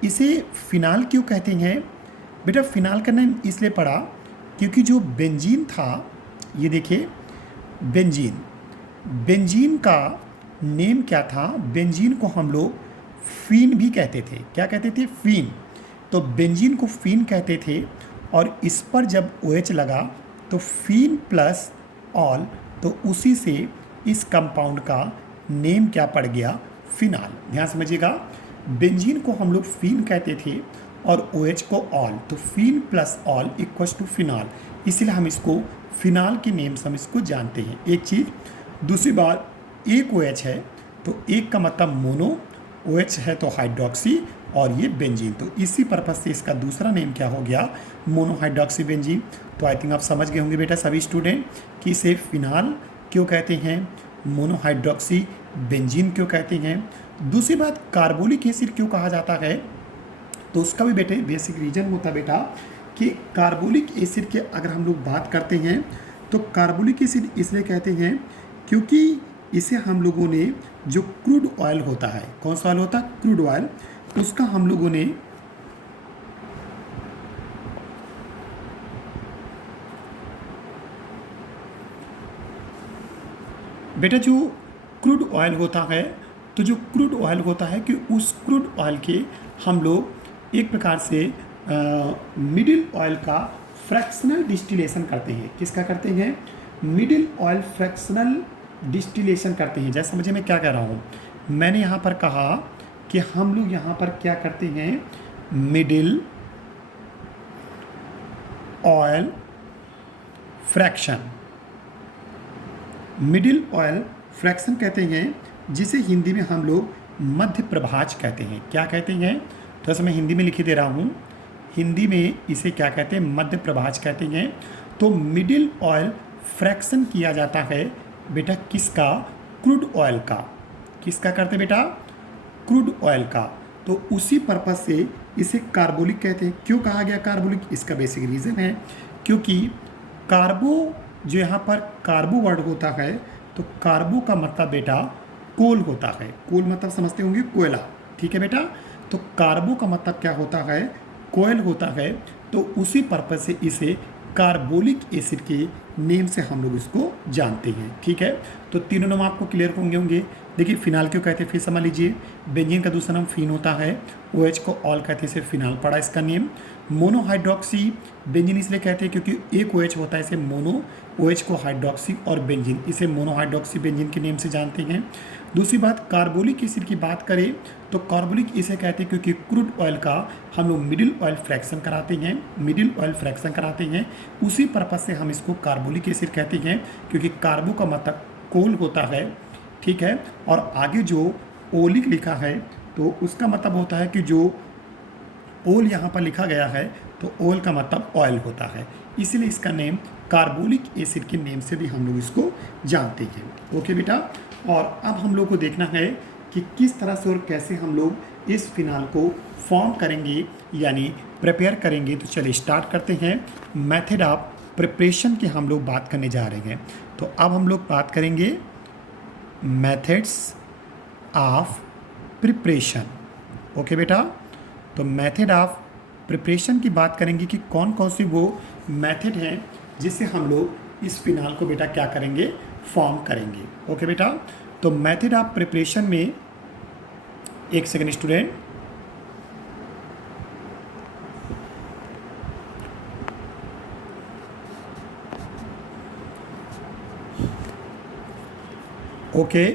इसे फिनाल क्यों कहते हैं बेटा? फिनाल का नाम इसलिए पड़ा क्योंकि जो बेंजीन था, ये देखिए बेंजीन का नेम क्या था? बेंजीन को हम लोग फीन भी कहते थे। क्या कहते थे? फीन। तो बेंजीन को फीन कहते थे, और इस पर जब OH लगा तो फीन प्लस ऑल, तो उसी से इस कंपाउंड का नेम क्या पड़ गया? फिनाल। ध्यान समझिएगा, बेंजीन को हम लोग फीन कहते थे और OH को ऑल, तो फीन plus all equals to final, इसलिए हम इसको फिनाल के नेम से हम इसको जानते हैं। एक चीज़। दूसरी बात, एक OH है तो एक का मतलब मोनो, OH है तो हाइड्रोक्सी, और ये बेंजीन, तो इसी पर्पज से इसका दूसरा नेम क्या हो गया? मोनोहाइड्रोक्सी बेंजीन। तो आई थिंक आप समझ गए होंगे बेटा सभी स्टूडेंट कि इसे फिनाल क्यों कहते हैं, मोनोहाइड्रोक्सी बेंजीन क्यों कहते हैं। दूसरी बात, कार्बोलिक एसिड क्यों कहा जाता है? तो उसका भी बेटे बेसिक रीजन होता है बेटा कि कार्बोलिक एसिड के अगर हम लोग बात करते हैं तो कार्बोलिक एसिड इसलिए कहते हैं क्योंकि इसे हम लोगों ने जो क्रूड ऑयल होता है, कौन सा ऑयल होता है? क्रूड ऑयल, उसका हम लोगों ने बेटा जो क्रूड ऑयल होता है, तो जो क्रूड ऑयल होता है कि उस क्रूड ऑयल के हम लोग एक प्रकार से मिडिल ऑयल का फ्रैक्शनल डिस्टिलेशन करते हैं। किसका करते हैं? मिडिल ऑयल फ्रैक्शनल डिस्टिलेशन करते हैं। जैसे समझिए मैं क्या कह रहा हूँ, मैंने यहाँ पर कहा कि हम लोग यहाँ पर क्या करते हैं? Middle oil fraction, middle oil fraction कहते हैं, जिसे हिंदी में हम लोग मध्य प्रभाज कहते हैं। क्या कहते हैं? तो ऐसे मैं हिंदी में लिख दे रहा हूँ, हिंदी में इसे क्या कहते हैं? मध्य प्रभाज कहते हैं। तो मिडिल ऑयल फ्रैक्शन किया जाता है बेटा किसका? क्रूड ऑयल का। किसका करते बेटा? क्रूड ऑयल का। तो उसी पर्पज से इसे कार्बोलिक कहते हैं। क्यों कहा गया कार्बोलिक? इसका बेसिक रीज़न है क्योंकि कार्बो, जो यहाँ पर कार्बो वर्ड होता है, तो कार्बो का मतलब बेटा कोल होता है। कोल मतलब समझते होंगे कोयला, ठीक है बेटा? तो कार्बो का मतलब क्या होता है? कोयल होता है। तो उसी पर्पज से इसे कार्बोलिक एसिड के नेम से हम लोग इसको जानते हैं, ठीक है? तो तीनों नाम आपको क्लियर होंगे। देखिए फिनाल क्यों कहते हैं फिर समझ लीजिए। बेंजीन का दूसरा नाम फीन होता है, OH को ऑल कहते हैं, इसे फिनाल पड़ा इसका नेम। मोनोहाइड्रोक्सी बेंजीन इसलिए कहते हैं क्योंकि एक OH होता है, इसे मोनो, OH को हाइड्रोक्सी, और बेंजीन, इसे मोनोहाइड्रोक्सी बेंजीन के नेम से जानते हैं। दूसरी बात, कार्बोलिक एसिड की बात करें तो कार्बोलिक इसे कहते हैं क्योंकि क्रूड ऑयल का हम लोग मिडिल ऑयल फ्रैक्शन कराते हैं, मिडिल ऑयल फ्रैक्शन कराते हैं, उसी पर्पज से हम इसको कार्बोलिक एसिड कहते हैं क्योंकि कार्बो का मतलब कोल होता है, ठीक है? और आगे जो ओलिक लिखा है तो उसका मतलब होता है कि जो ओल यहाँ पर लिखा गया है तो ओल का मतलब ऑयल होता है, इसलिए इसका नेम कार्बोलिक एसिड के नेम से भी हम लोग इसको जानते हैं। ओके बेटा, और अब हम लोग को देखना है कि किस तरह से और कैसे हम लोग इस फिनाल को फॉर्म करेंगे, यानी प्रिपेयर करेंगे। तो चलिए स्टार्ट करते हैं। मेथड ऑफ प्रिपरेशन की हम लोग बात करने जा रहे हैं। तो अब हम लोग बात करेंगे मेथड्स ऑफ प्रिपरेशन। ओके बेटा, तो मेथड ऑफ प्रिपरेशन की बात करेंगे कि कौन कौन सी वो मेथड हैं जिससे हम लोग इस फिनाल को बेटा क्या करेंगे? फॉर्म करेंगे। ओके बेटा, तो मेथड ऑफ प्रिपरेशन में, एक सेकंड स्टूडेंट, ओके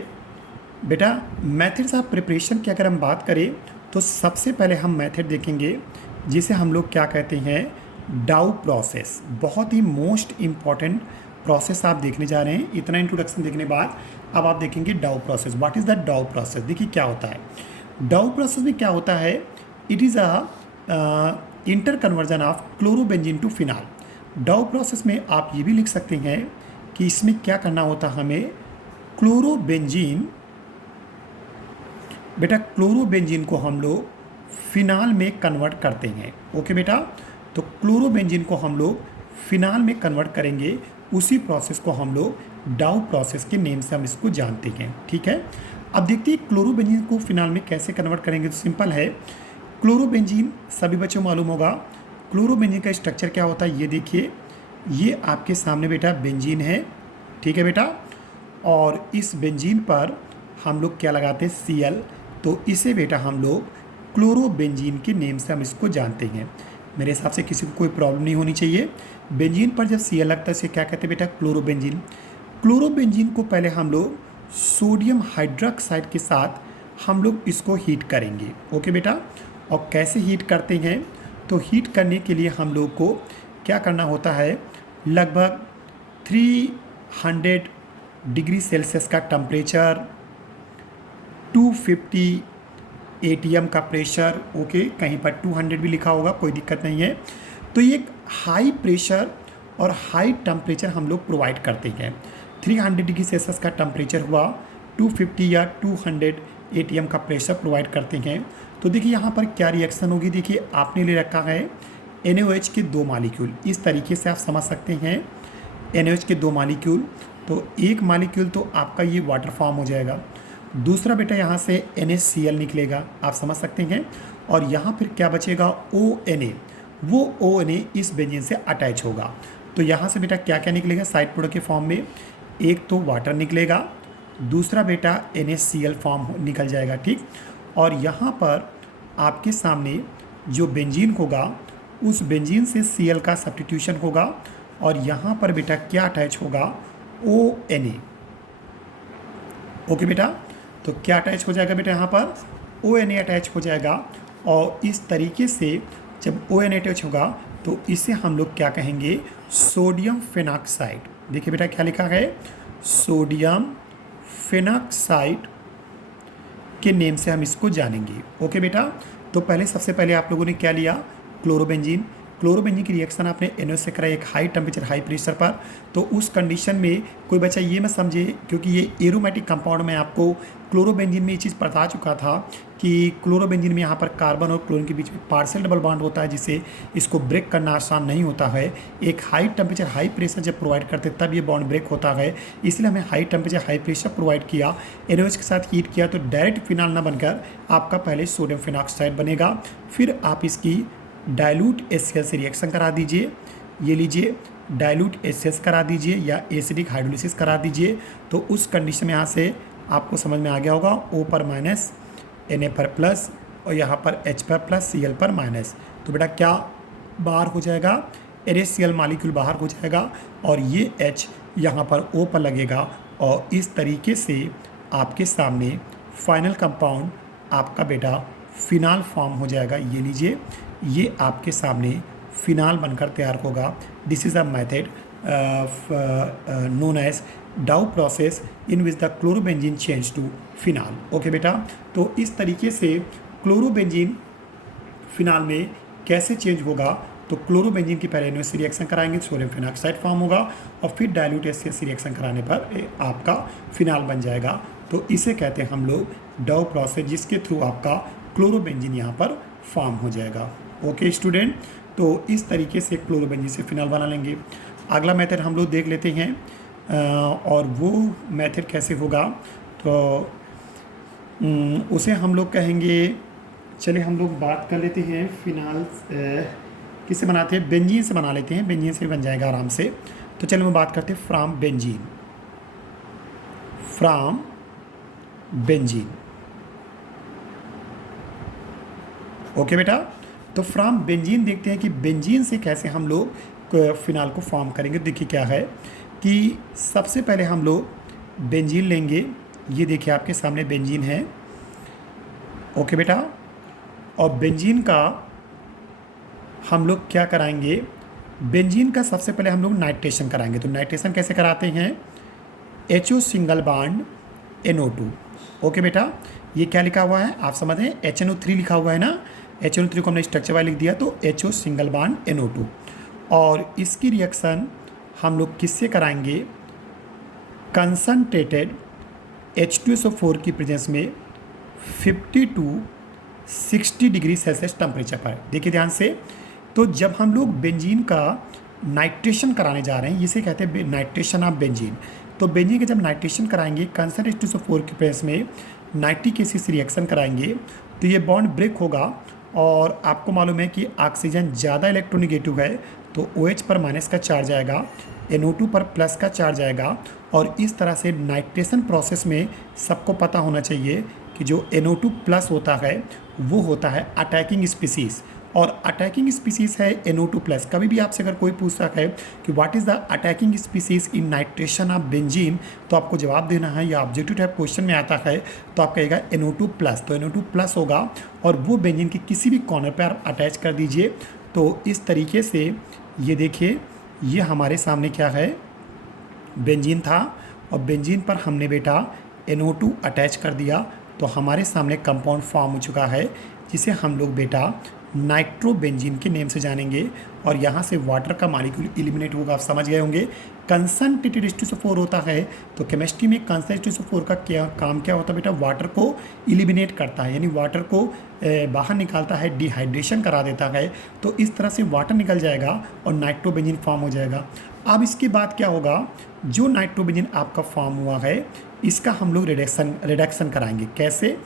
बेटा, मेथड्स ऑफ प्रिपरेशन की अगर हम बात करें तो सबसे पहले हम मेथड देखेंगे जिसे हम लोग क्या कहते हैं? डाउ प्रोसेस। बहुत ही मोस्ट इम्पॉर्टेंट प्रोसेस आप देखने जा रहे हैं। इतना इंट्रोडक्शन देखने के बाद अब आप देखेंगे डाउ प्रोसेस। व्हाट इज़ द डाउ प्रोसेस? देखिए क्या होता है डाउ प्रोसेस में। क्या होता है? It is a interconversion of chlorobenzene to phenol. Dow process में आप ये भी लिख सकते हैं कि इसमें क्या करना होता है हमें? क्लोरोबेंजीन बेटा क्लोरोबेंजीन को हम लोग फिनाल में कन्वर्ट करते हैं। ओके बेटा, तो क्लोरोबेंजीन को हम लोग फिनाल में कन्वर्ट करेंगे, उसी प्रोसेस को हम लोग डाउ प्रोसेस के नेम से हम इसको जानते हैं। ठीक है, अब देखते हैं क्लोरोबेंजीन को फिनाल में कैसे कन्वर्ट करेंगे। तो सिंपल है, क्लोरोबेंजीन सभी बच्चों को मालूम होगा क्लोरोबेंजीन का स्ट्रक्चर क्या होता है। ये देखिए, ये आपके सामने बेटा बेंजीन है। ठीक है बेटा, और इस बेंजीन पर हम लोग क्या लगाते हैं, Cl, तो इसे बेटा हम लोग क्लोरोबेंजीन के नेम से हम इसको जानते हैं। मेरे हिसाब से किसी को कोई प्रॉब्लम नहीं होनी चाहिए। बेंजीन पर जब Cl लगता है इसे क्या कहते हैं बेटा, क्लोरोबेंजीन। क्लोरोबेंजीन को पहले हम लोग सोडियम हाइड्रोक्साइड के साथ हम लोग इसको हीट करेंगे। ओके बेटा, और कैसे हीट करते हैं, तो हीट करने के लिए हम लोग को क्या करना होता है, लगभग 300 डिग्री सेल्सियस का टेम्परेचर, 250 ATM का प्रेशर। ओके, कहीं पर 200 भी लिखा होगा, कोई दिक्कत नहीं है। तो ये एक हाई प्रेशर और हाई टेम्परेचर हम लोग प्रोवाइड करते हैं। 300 डिग्री सेल्सियस का टेम्परेचर हुआ, 250 या 200 ATM का प्रेशर प्रोवाइड करते हैं। तो देखिए यहाँ पर क्या रिएक्शन होगी। देखिए आपने ले रखा है NaOH के 2 मॉलिक्यूल, इस तरीके से आप समझ सकते हैं। NaOH के 2 मॉलिक्यूल, तो एक मॉलिक्यूल तो आपका ये वाटर फॉर्म हो जाएगा, दूसरा बेटा यहाँ से NaCl निकलेगा, आप समझ सकते हैं। और यहाँ फिर क्या बचेगा, ONa, वो ONa इस बेंजीन से अटैच होगा। तो यहाँ से बेटा क्या क्या निकलेगा साइड प्रोडक्ट के फॉर्म में, एक तो वाटर निकलेगा, दूसरा बेटा NaCl फॉर्म निकल जाएगा। ठीक, और यहाँ पर आपके सामने जो बेंजीन होगा उस बेंजीन से Cl का सब्स्टिट्यूशन होगा, और यहाँ पर बेटा क्या अटैच होगा, ONa। ओके बेटा, तो क्या अटैच हो जाएगा बेटा, यहाँ पर ONa अटैच हो जाएगा। और इस तरीके से जब ONa अटैच होगा तो इसे हम लोग क्या कहेंगे, सोडियम फेनॉक्साइड। देखिए बेटा क्या लिखा है, सोडियम फेनॉक्साइड के नेम से हम इसको जानेंगे। ओके बेटा, तो पहले सबसे पहले आप लोगों ने क्या लिया, क्लोरोबेंजीन। क्लोरोबेंजीन की रिएक्शन आपने NaOH से कराई एक हाई टेम्परेचर हाई प्रेशर पर। तो उस कंडीशन में कोई बच्चा ये मत समझे, क्योंकि ये एरोमेटिक कंपाउंड में आपको क्लोरोबेंजीन में ये चीज़ बता चुका था कि क्लोरोबेंजीन में यहाँ पर कार्बन और क्लोरीन के बीच में पार्शियल डबल बॉन्ड होता है, जिससे इसको ब्रेक करना आसान नहीं होता है। एक हाई टेम्परेचर हाई प्रेशर जब प्रोवाइड करते तब ये बॉन्ड ब्रेक होता है, इसलिए हमें high temperature high pressure provide किया, NaOH के साथ हीट किया, तो डायरेक्ट फिनाल ना बनकर आपका पहले सोडियम फेनॉक्साइड बनेगा, फिर आप इसकी डाइल्यूट HCl से रिएक्शन करा दीजिए। ये लीजिए, डाइल्यूट HCl करा दीजिए या एसिडिक हाइड्रोलिसिस करा दीजिए। तो उस कंडीशन में यहाँ से आपको समझ में आ गया होगा, O पर माइनस, Na पर प्लस, और यहाँ पर H पर प्लस, Cl पर माइनस। तो बेटा क्या बाहर हो जाएगा, NaCl मॉलिक्यूल बाहर हो जाएगा, और ये H यहाँ पर O पर लगेगा, और इस तरीके से आपके सामने फाइनल कंपाउंड आपका बेटा फिनाल फॉर्म हो जाएगा। ये लीजिए, ये आपके सामने फिनाल बनकर तैयार होगा। This is a method known as Dow process in which the chlorobenzene change to phenol. Okay बेटा, तो इस तरीके से क्लोरोबेंजीन फिनाल में कैसे चेंज होगा, तो क्लोरोबेंजीन की पहले NaOH से रिएक्शन कराएंगे, सोडियम फेनॉक्साइड फॉर्म होगा, और फिर डाइल्यूट HCl से रिएक्शन कराने पर आपका फिनाल बन जाएगा। तो इसे कहते हैं हम लोग डाउ प्रोसेस, जिसके थ्रू आपका क्लोरोबेंजीन यहाँ पर फॉर्म हो जाएगा। ओके स्टूडेंट, तो इस तरीके से क्लोरोबेंजीन से फिनाल बना लेंगे। अगला मेथड हम लोग देख लेते हैं, और वो मेथड कैसे होगा, तो उसे हम लोग कहेंगे, चलिए हम लोग बात कर लेते हैं फिनाल किससे बनाते हैं, बेंजीन से बना लेते हैं, बेंजीन से बन जाएगा आराम से। तो चलिए हम बात करते हैं from benzene, from benzene. Okay बेटा, तो फ्रॉम बेंजीन देखते हैं कि बेंजीन से कैसे हम लोग फिनाल को फॉर्म करेंगे। देखिए क्या है कि सबसे पहले हम लोग बेंजीन लेंगे, ये देखिए आपके सामने बेंजीन है। ओके बेटा, और बेंजीन का हम लोग क्या कराएंगे, बेंजीन का सबसे पहले हम लोग नाइट्रेशन कराएंगे। तो नाइट्रेशन कैसे कराते हैं, HO single bond NO2। Okay बेटा, ये क्या लिखा हुआ है आप समझ रहे हैं, HNO3 लिखा हुआ है ना, HNO3 को हमने स्ट्रक्चर वाइज लिख दिया, तो HO सिंगल बॉन्ड NO2। और इसकी रिएक्शन हम लोग किससे कराएंगे, कंसनट्रेटेड H2SO4 की प्रेजेंस में 50 to 60 डिग्री सेल्सियस टेम्परेचर पर। देखिए ध्यान से, तो जब हम लोग बेंजीन का नाइट्रेशन कराने जा रहे हैं, इसे कहते हैं नाइट्रेशन ऑफ बेंजीन। तो बेंजीन का जब नाइट्रेशन कराएंगे कंसर्न H2SO4 के प्रेस में 90 केसीस रिएक्शन कराएंगे तो ये बॉन्ड ब्रेक होगा। और आपको मालूम है कि ऑक्सीजन ज़्यादा इलेक्ट्रोनेगेटिव है तो OH पर माइनस का चार्ज आएगा, NO2 पर प्लस का चार्ज आएगा। और इस तरह से नाइट्रेशन प्रोसेस में सबको पता होना चाहिए कि जो NO2 प्लस होता है वो होता है अटैकिंग स्पीसीज़, और अटैकिंग स्पीसीज़ है NO2 प्लस। कभी भी आपसे अगर कोई पूछता है कि what is the attacking species in nitration of benzene, तो आपको जवाब देना है, या ऑब्जेक्टिव टाइप क्वेश्चन में आता है तो आप कहेगा NO2 प्लस। तो NO2 प्लस होगा और वो बेंजीन के किसी भी कॉर्नर पर आप अटैच कर दीजिए। तो इस तरीके से ये देखिए, ये हमारे सामने क्या है, बेंजीन था और बेंजीन पर हमने बेटा NO2 अटैच कर दिया तो हमारे सामने कंपाउंड फॉर्म हो चुका है जिसे हम लोग बेटा नाइट्रोबेंजीन के नेम से जानेंगे। और यहाँ से वाटर का मॉलिक्यूल एलिमिनेट होगा, आप समझ गए होंगे। कंसंट्रेटेड H2SO4 होता है तो केमिस्ट्री में कंसंट्रेटेड H2SO4 का क्या काम क्या होता है बेटा, वाटर को एलिमिनेट करता है, यानी वाटर को बाहर निकालता है, डिहाइड्रेशन करा देता है। तो इस तरह से वाटर निकल जाएगा और नाइट्रोबेंजीन फॉर्म हो जाएगा। अब इसके बाद क्या होगा, जो नाइट्रोबेंजीन आपका फॉर्म हुआ है इसका हम लोग रिडक्शन कराएंगे। कैसे,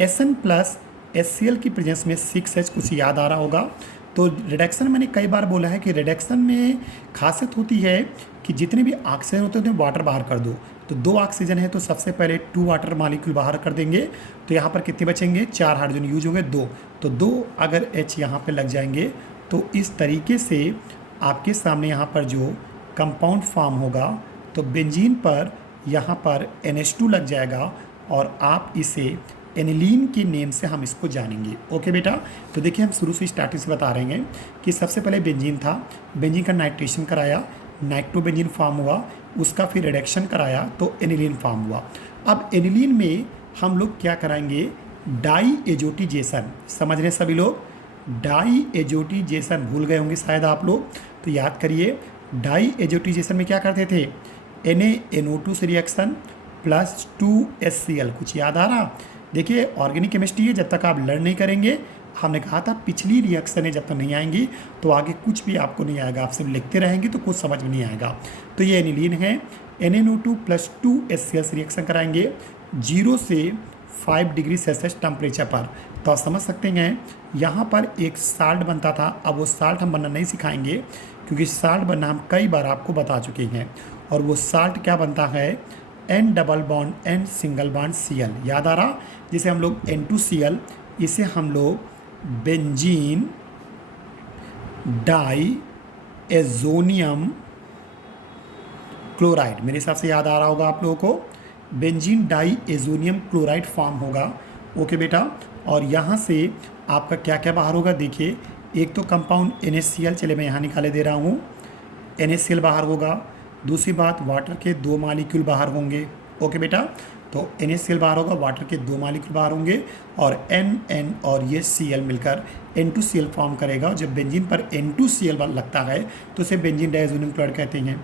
SN प्लस HCl की प्रेजेंस में 6H, कुछ याद आ रहा होगा। तो रिडक्शन मैंने कई बार बोला है कि रिडक्शन में खासियत होती है कि जितने भी ऑक्सीजन होते हैं वाटर बाहर कर दो। तो 2 ऑक्सीजन है तो सबसे पहले 2 वाटर मॉलिक्यूल बाहर कर देंगे, तो यहाँ पर कितने बचेंगे, 4 हाइड्रोजन यूज होंगे, 2। तो 2 अगर H यहाँ पर लग जाएंगे तो इस तरीके से आपके सामने यहाँ पर जो कंपाउंड फॉर्म होगा तो बेंजीन पर यहाँ पर NH2 लग जाएगा और आप इसे एनिलीन के नेम से हम इसको जानेंगे। ओके बेटा, तो देखिए हम शुरू से स्टार्टिंग से बता रहे हैं कि सबसे पहले बेंजीन था, बेंजीन का नाइट्रेशन कराया, नाइट्रोबेंजीन फॉर्म हुआ, उसका फिर रिडक्शन कराया तो एनिलीन फॉर्म हुआ। अब एनिलीन में हम लोग क्या कराएंगे, डाई एजोटिजेशन। समझ रहे सभी लोग, डाई एजोटिजेशन भूल गए होंगे शायद आप लोग, तो याद करिए। डाई एजोटिजेशन में क्या करते थे, NaNO2 से रिएक्शन प्लस 2HCl, कुछ याद आ रहा। देखिए ऑर्गेनिक केमिस्ट्री है, जब तक आप लर्न नहीं करेंगे, हमने कहा था पिछली रिएक्शन है जब तक नहीं आएंगी तो आगे कुछ भी आपको नहीं आएगा, आप सिर्फ लिखते रहेंगे तो कुछ समझ में नहीं आएगा। तो ये एनिलीन है, NaNO2 प्लस 2HCl से रिएक्शन कराएंगे 0 से 5 डिग्री सेल्सियस टेम्परेचर पर। तो आप समझ सकते हैं यहाँ पर एक साल्ट बनता था, अब वो साल्ट हम बनना नहीं सिखाएंगे क्योंकि साल्ट बनना हम कई बार आपको बता चुके हैं। और वो साल्ट क्या बनता है, N double bond N single bond Cl, याद आ रहा, जिसे हम लोग N2Cl, इसे हम लोग बेंजीन डाई एजोनियम क्लोराइड, मेरे हिसाब से याद आ रहा होगा आप लोगों को, benzene diazonium chloride form होगा। ओके बेटा, और यहाँ से आपका क्या क्या बाहर होगा, देखिए एक तो कंपाउंड NaCl, चले मैं यहाँ निकाले दे रहा हूँ, NaCl बाहर होगा। दूसरी बात, वाटर के 2 मॉलिक्यूल बाहर होंगे। ओके बेटा, तो NaCl बाहर होगा, वाटर के 2 मॉलिक्यूल बाहर होंगे और N और ये Cl मिलकर N2Cl फॉर्म करेगा। जब बेंजीन पर N2Cl लगता है तो इसे बेंजीन डाइएजोनियम क्लोराइड कहते हैं।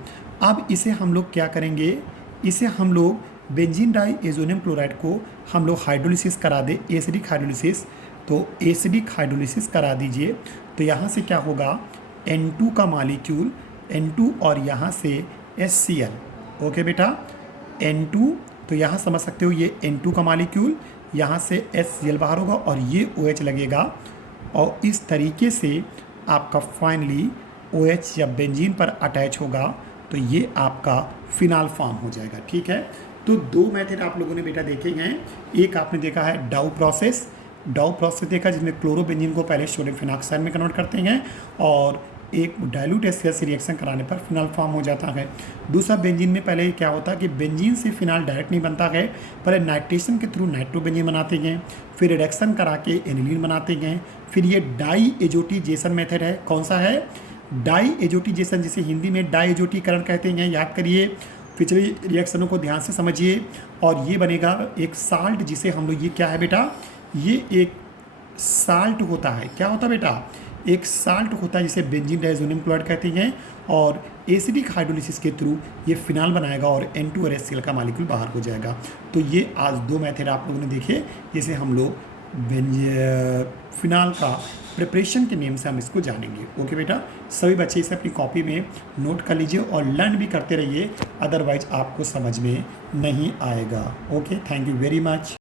अब इसे हम लोग क्या करेंगे, इसे हम लोग बेंजीन डाइएजोनियम क्लोराइड को हम लोग हाइड्रोलिसिस करा दे, एसिडिक हाइड्रोलिसिस। तो एसिडिक हाइड्रोलिसिस करा दीजिए तो यहाँ से क्या होगा, N2 का मॉलिक्यूल N2 और यहाँ से HCl। ओके बेटा, N2, तो यहाँ समझ सकते हो ये N2 का मॉलिक्यूल, यहाँ से HCl बाहर होगा और ये OH लगेगा। और इस तरीके से आपका फाइनली OH जब बेंजीन पर अटैच होगा तो ये आपका फिनाल फॉर्म हो जाएगा। ठीक है, तो 2 मेथड आप लोगों ने बेटा देखे हैं। एक आपने देखा है डाउ प्रोसेस देखा जिसमें क्लोरोबेंजीन को पहले सोडियम फिनॉक्साइड में कन्वर्ट करते हैं और एक डाइल्यूट HCl से रिएक्शन कराने पर फिनाल फॉर्म हो जाता है। दूसरा बेंजीन में पहले क्या होता है कि बेंजीन से फिनाल डायरेक्ट नहीं बनता है, पहले नाइट्रेशन के थ्रू नाइट्रोबेंजीन बनाते हैं, फिर रिडक्शन करा के एनिलीन बनाते हैं, फिर ये डाई एजोटिजेशन मेथड है। कौन सा है, डाई एजोटिजेशन, जिसे हिंदी में डाई एजोटीकरण कहते हैं। याद करिए, पिछले रिएक्शनों को ध्यान से समझिए। और ये बनेगा एक साल्ट, जिसे हम लोग, ये क्या है बेटा, ये एक साल्ट होता है। क्या होता है बेटा, एक साल्ट होता है जिसे बेंजीन डाइज़ोनियम क्लोराइड कहते हैं, और एसिडिक हाइड्रोलिसिस के थ्रू ये फिनाल बनाएगा और N2 और HCl का मॉलिक्यूल बाहर हो जाएगा। तो ये आज 2 मेथड आप लोगों ने देखे, जिसे हम लोग फिनाल का प्रिपरेशन के नेम से हम इसको जानेंगे। ओके बेटा, सभी बच्चे इसे अपनी कॉपी में नोट कर लीजिए और लर्न भी करते रहिए, अदरवाइज आपको समझ में नहीं आएगा। Okay, thank you very much.